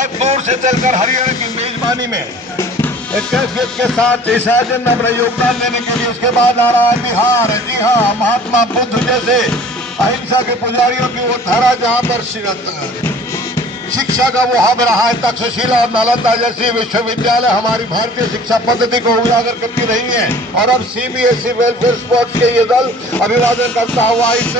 बहुत दूर से चलकर हरियाणा की मेजबानी में एक कैफियत के साथ इस आयोजन में अपना योगदान देने के लिए उसके बाद आ रहा है बिहार। जी हाँ, महात्मा बुद्ध जैसे अहिंसा के पुजारियों की वो धारा जहाँ पर शिक्षा का वो हब रहा है, तक्षशिला और नालंदा जैसी विश्वविद्यालय हमारी भारतीय शिक्षा पद्धति को उजागर करती रही है। और अब CBSE वेलफेयर स्पोर्ट्स के ये दल अभिवादन करता हुआ इस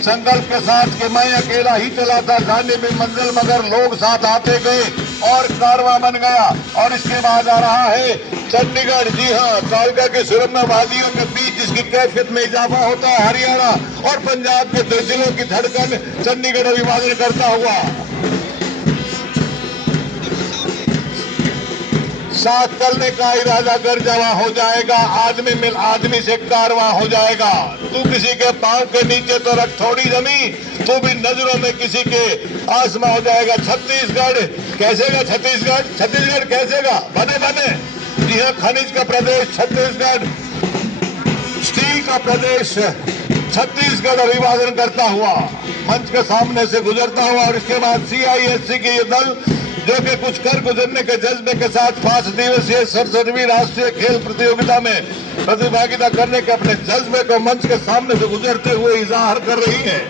संकल्प के साथ कि मैं अकेला ही चला था जाने में मंजिल, मगर लोग साथ आते गए और कारवां बन गया। और इसके बाद आ रहा है चंडीगढ़। जी हाँ, कालका की सुरम्य वादियों के बीच जिसकी कैफियत में इजाफा होता है, हरियाणा और पंजाब के दिलों की धड़कन चंडीगढ़ अभिवादन करता हुआ साथ चलने का इरादा कर जवा हो जाएगा, आदमी मिल आदमी से कारवां हो जाएगा। तू किसी के पांव के नीचे तो रख थोड़ी जमी, तू भी नजरों में किसी के आसमां हो जाएगा। छत्तीसगढ़ कैसेगा, छत्तीसगढ़ कैसेगा, बने बने। जी हाँ, खनिज का प्रदेश छत्तीसगढ़, स्टील का प्रदेश छत्तीसगढ़ अभिवादन करता हुआ मंच के सामने से गुजरता हुआ। और इसके बाद CISC के ये दल जो कि कुछ कर गुजरने के जज्बे के साथ 5 दिवसीय 67वीं राष्ट्रीय खेल प्रतियोगिता में प्रतिभागिता करने के अपने जज्बे को मंच के सामने से गुजरते हुए इजाहर कर रही है।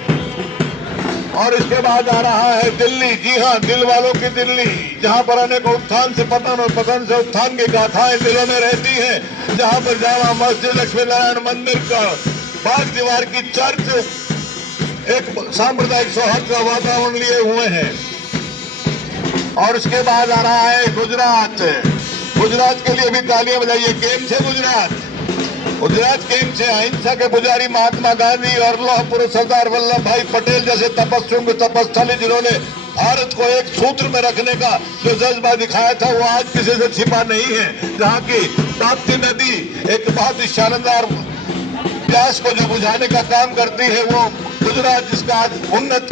और इसके बाद आ रहा है दिल्ली। जी हाँ, दिल वालों की दिल्ली, जहां पर अनेक उत्थान से पतन और पतन से उत्थान की गाथाएं दिलों में रहती हैं, जहां पर जामा मस्जिद, लक्ष्मी नारायण मंदिर का पाक दीवार की चर्च एक सांप्रदायिक सौहार्द का वातावरण लिए हुए हैं। और उसके बाद आ रहा है गुजरात। गुजरात के लिए भी तालियां बजाइए। केम छे गुजरात? गुजरात केम छे? अहिंसा के पुजारी महात्मा गांधी और लौह पुरुष सरदार वल्लभ भाई पटेल जैसे तपस्वी तपस्थली जिन्होंने भारत को एक सूत्र में रखने का जो जज्बा दिखाया था, वो आज किसी से छिपा नहीं है। जहाँ की ताप्ती नदी एक बहुत ही शानदार प्यास को जो बुझाने का काम करती है, वो गुजरात जिसका आज उन्नत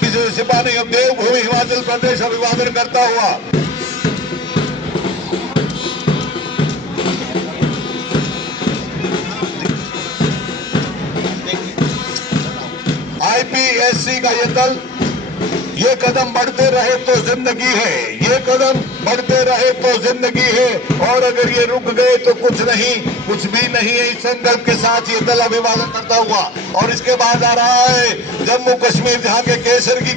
किसी से छिपा नहीं। अब देवभूमि हिमाचल प्रदेश अभिवादन करता हुआ IPSC का ये दल, ये कदम बढ़ते रहे तो जिंदगी है, ये कदम बढ़ते रहे तो जिंदगी है, और अगर ये रुक गए तो कुछ नहीं, कुछ भी नहीं है। इस संकल्प के साथ ये दल अभिवादन करता हुआ। और इसके बाद आ रहा है जम्मू कश्मीर, जहाँ के केसर की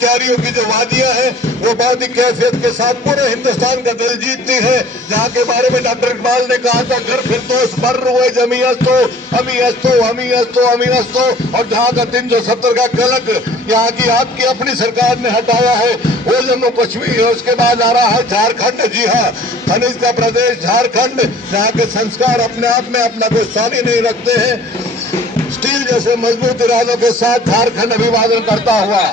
क्यारियों की जो वादियां हैं, वो बहुत ही कैफियत के साथ पूरे हिंदुस्तान का दिल जीतती है। जहाँ के बारे में डॉक्टर इकबाल ने कहा था, घर फिर तो स्मर हुए जमी अस्तो अमी अस्तो अमी अस्तो अमी अस्तो। और जहाँ का 370 का कलंक यहाँ की आपकी अपनी सरकार ने हटाया है, वो जम्मू कश्मीर है। उसके बाद आ रहा है झारखंड। जी हाँ, खनिज का प्रदेश झारखंड, जहाँ के संस्कार अपने आप में अपना कोई सानी नहीं रखते हैं। स्टील जैसे मजबूत इरादों के साथ झारखंड अभिवादन करता हुआ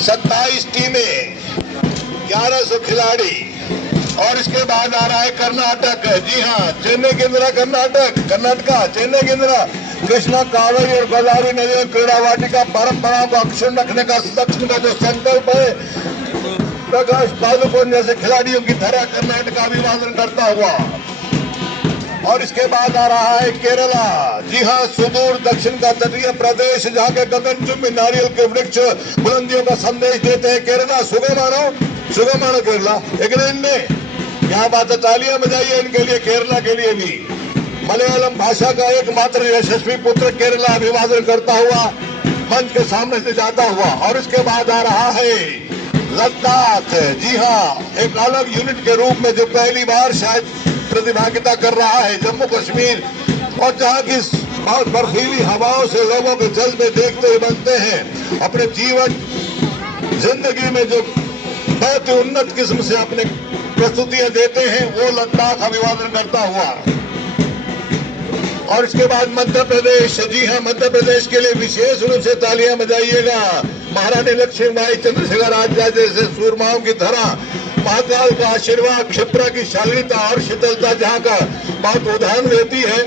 27 टीमें, 1100 खिलाड़ी। और इसके बाद आ रहा है कर्नाटक। जी हाँ, चेन्नई केंद्रा कर्नाटका चेन्नई केंद्रा कृष्णा कावेरी और गोदावरी नदियों क्रीड़ा वाटिका परंपराओं को अक्षुण्ण रखने का सक्षम का जो संकल्प है, प्रकाश पादुकोण जैसे खिलाड़ियों की तरह कर्नाटक अभिवादन करता हुआ। और इसके बाद आ रहा है केरला। जी हाँ, सुदूर दक्षिण का तटीय प्रदेश, जहाँ के गगनचुंबी नारियल के वृक्ष बुलंदियों का संदेश देते हैं। केरला सुगमानो केरला, लेकिन इनमें यहाँ बात, तालियां बजाइए इनके लिए, केरला के लिए भी। मलयालम भाषा का एकमात्र यशस्वी पुत्र केरला अभिवादन करता हुआ मंच के सामने से जाता हुआ। और इसके बाद आ रहा है लद्दाख। जी हाँ, एक अलग यूनिट के रूप में जो पहली बार शायद प्रतिभागिता कर रहा है जम्मू कश्मीर, और जहाँ की बहुत बर्फीली हवाओं से लोगों के जज्बे देखते हुए बनते हैं। अपने जीवन जिंदगी में जो बहुत ही उन्नत किस्म से अपने प्रस्तुतियां देते हैं, वो लद्दाख अभिवादन करता हुआ। और इसके बाद मध्य प्रदेश। जी हाँ, मध्य प्रदेश के लिए विशेष रूप से तालियां बजाइएगा। महारानी लक्ष्मीबाई, चंद्रशेखर आजाद जैसे सूरमाओं की तरह महाकाल का आशीर्वाद, क्षिप्रा की शालीनता और शीतलता जहाँ का बहुत उदाहरण देती है,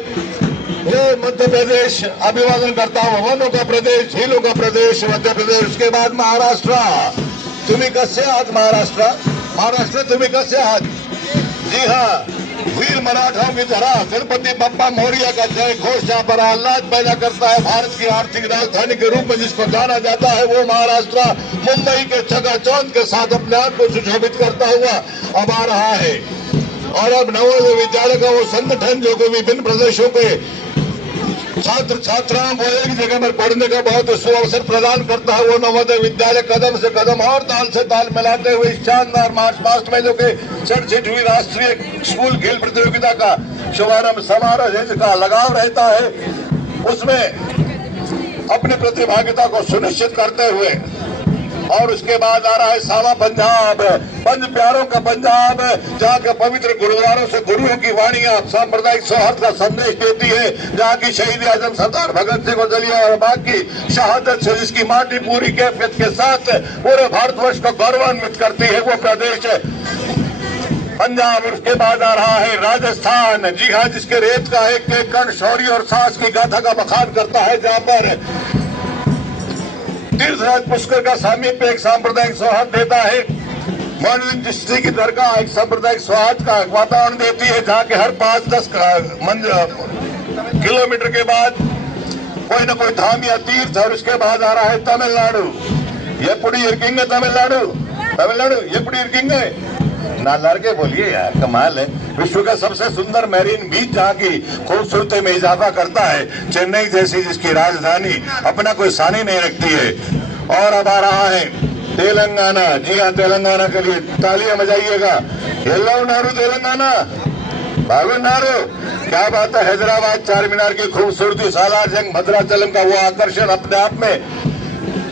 वो मध्य प्रदेश अभिवादन करता हुआ। वनों का प्रदेश, झीलों का प्रदेश मध्य प्रदेश। उसके बाद महाराष्ट्र। तुम्ही कसे आहात महाराष्ट्र? महाराष्ट्र तुम्ही कसे आहात? जी हाँ, वीर मराठाओं की तरह गणपति बप्पा मौर्य का जय घोष जहाँ पर आह्लाद पैदा करता है। भारत की आर्थिक राजधानी के रूप में जिसको जाना जाता है, वो महाराष्ट्र मुंबई के चकाचौंध के साथ अपने आप को सुशोभित करता हुआ अब आ रहा है। और अब नवोदय विद्यालय का वो संगठन जो कि विभिन्न प्रदेशों के छात्र छात्राओं को एक जगह पर पढ़ने का बहुत सुअवसर प्रदान करता है, वो नवोदय विद्यालय कदम से कदम और ताल से ताल मिलाते हुए इस शानदार मार्च पास्ट में जो कि 67वीं राष्ट्रीय स्कूल खेल प्रतियोगिता का शुभारंभ समारोह जिसका लगाव रहता है, उसमें अपनी प्रतिभागिता को सुनिश्चित करते हुए। और उसके बाद आ रहा है सावा पंजाब, पंज प्यारों का पंजाब, जहाँ के पवित्र गुरुद्वारों से गुरुओं की वाणियां सांप्रदायिक सौहार्द का संदेश देती है, जहाँ की शहीद आजम सरदार भगत सिंह और जलियांवाला की शहादत से जिसकी माटी पूरी कैफियत के साथ पूरे भारतवर्ष को गौरवान्वित करती है, वो प्रदेश है पंजाब। उसके बाद आ रहा है राजस्थान, जी हाँ, जिसके रेत का एक एक कण शौर्य और साहस की गाथा का बखान करता है, जहाँ पर तीर्थराज पुष्कर का सामीप्य एक सांप्रदायिक सौहार्द देता है। मोइनुद्दीन चिश्ती की दरगाह एक सांप्रदायिक सौहार्द का वातावरण देती है, जहाँ के हर 5-10 किलोमीटर के बाद कोई न कोई धाम या तीर्थ। और उसके बाद आ रहा है तमिलनाडु, ये पुड़ी इरकिंग है, तमिलनाडु ये पुड़ी इरकिंग है ना, लड़के बोलिए यार, कमाल है। विश्व का सबसे सुंदर मैरीन बीच जहाँ की खूबसूरती में इजाफा करता है, चेन्नई जैसी जिसकी राजधानी अपना कोई सानी नहीं रखती है। और अब आ रहा है तेलंगाना, जी हाँ, तेलंगाना के लिए तालियां बजाइएगा। हेलो नारू तेलंगाना, बाबू नारू, क्या बात है। हैदराबाद चार मीनार की खूबसूरती, सालार जंग, भद्राचलम का वो आकर्षण अपने आप में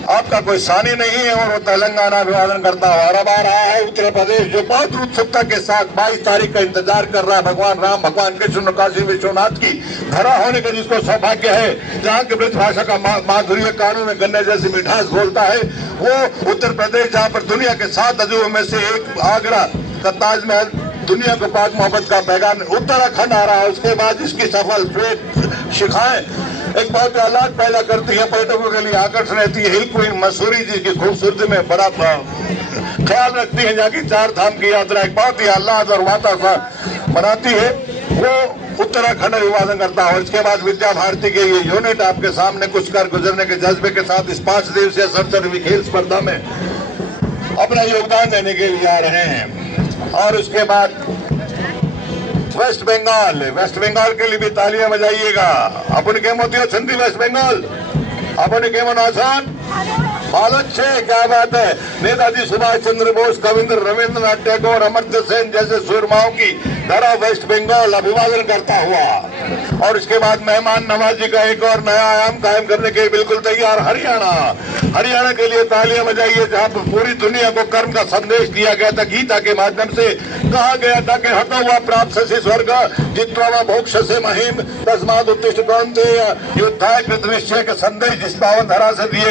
आपका कोई सानी नहीं है, और वो तेलंगाना अभिवादन करता हुआ। और अब आ रहा है उत्तर प्रदेश, जो बहुत उत्सुकता के साथ 22 तारीख का इंतजार कर रहा है। भगवान राम, भगवान कृष्ण, काशी विश्वनाथ की धरा होने का जिसको सौभाग्य है, जहाँ की ब्रज भाषा का माधुर्य कानों में गन्ने जैसी मिठास बोलता है, वो उत्तर प्रदेश, जहाँ पर दुनिया के 7 अजूबों में से एक आगरा का ताजमहल दुनिया को पाक मोहब्बत का पैगाम, उत्तराखंड आ रहा है। उसके बाद इसकी सफल श्वेत शिखाएं एक बहुत आह्लाद पैदा करती है, पर्यटकों के लिए आकर्षण रहती है। हिल क्वीन मसूरी जिसकी खूबसूरती में बड़ा ख्याल रखती है, जहाँ की 4 धाम की यात्रा एक बहुत ही आह्लाद और वातावरण बनाती है, वो उत्तराखंड अभिवादन करता है। और इसके बाद विद्या भारती के ये यूनिट आपके सामने कुछ कर गुजरने के जज्बे के साथ इस 5 दिवसीय 67वीं खेल स्पर्धा में अपना योगदान देने के लिए आ रहे हैं। और उसके बाद वेस्ट बंगाल के लिए भी तालियां बजाइएगा। अपन के मोतियो छंदी वेस्ट बंगाल, अपन के मन आसान बहुत अच्छे, क्या बात है। नेताजी सुभाष चंद्र बोस, कविंद्र रविंद्रनाथ टैगोर, अमर्त्य सेन जैसे सूरमाओं की धरा वेस्ट बंगाल अभिवादन करता हुआ। और इसके बाद मेहमान नवाजी का एक और नया आयाम कायम करने के लिए बिल्कुल तैयार हरियाणा के लिए तालियां बजाइए, जहाँ पर पूरी दुनिया को कर्म का संदेश दिया गया था। गीता के माध्यम से कहा गया था कि हतो वा प्राप्त स्वर्ग जित्वा वा मोक्षसे महिम तस्माद् उत्तिष्ठ कौन्तेय, युद्धाय कृतनिश्चय के संदेश जिस पावन धरा से दिए